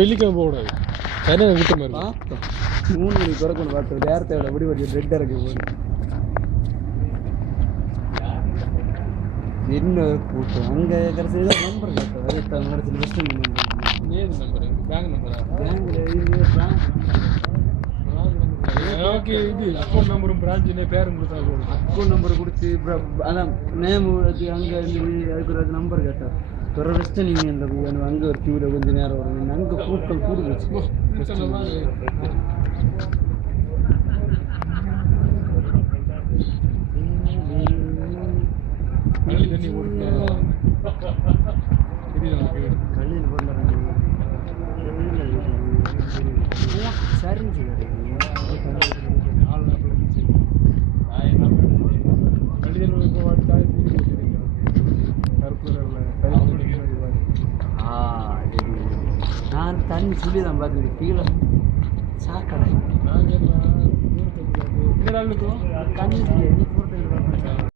வெள்ளிக்கிழமை போகக்கூடாது. சரியான கூட்டமாக இருக்கும். பார்த்தோம் 3 மணிக்கு பிறக்கணும் பார்த்தோம். நேரத்தை விட அப்படி கொஞ்சம் ரெட்டாக இருக்கு போகணும். என்ன கூட்டம் அங்கே கடைசியில் தான் நம்பர் கேட்டோம். அது நடத்துல பெஸ்ட் ஏது நம்பரு? பேங்க் நம்பரா? ஓகே, இது அக்கௌண்ட் நம்பரும் பிரான்ச்சுனே பேரும் கொடுத்தா போதும். அக்கௌண்ட் நம்பர் கொடுத்து அதான் நேம் அங்கே அதுக்கு ஒரு நம்பர் கேட்டார். ஒரு வெஸ்டர்ன் யூனியனில் போய் அங்கே ஒரு கியூவில் கொஞ்சம் நேரம் வரும். அங்கே கூட்டம் கூடி போச்சு. கள்ளி தண்ணி ஓடுக்கலாம். கல்லில் போடுறாங்க சரிஞ்சு நான் தண்ணி சொல்லி தான் பார்த்துருக்கேன். கீழே சாக்கடை நாங்கள் கண்ணி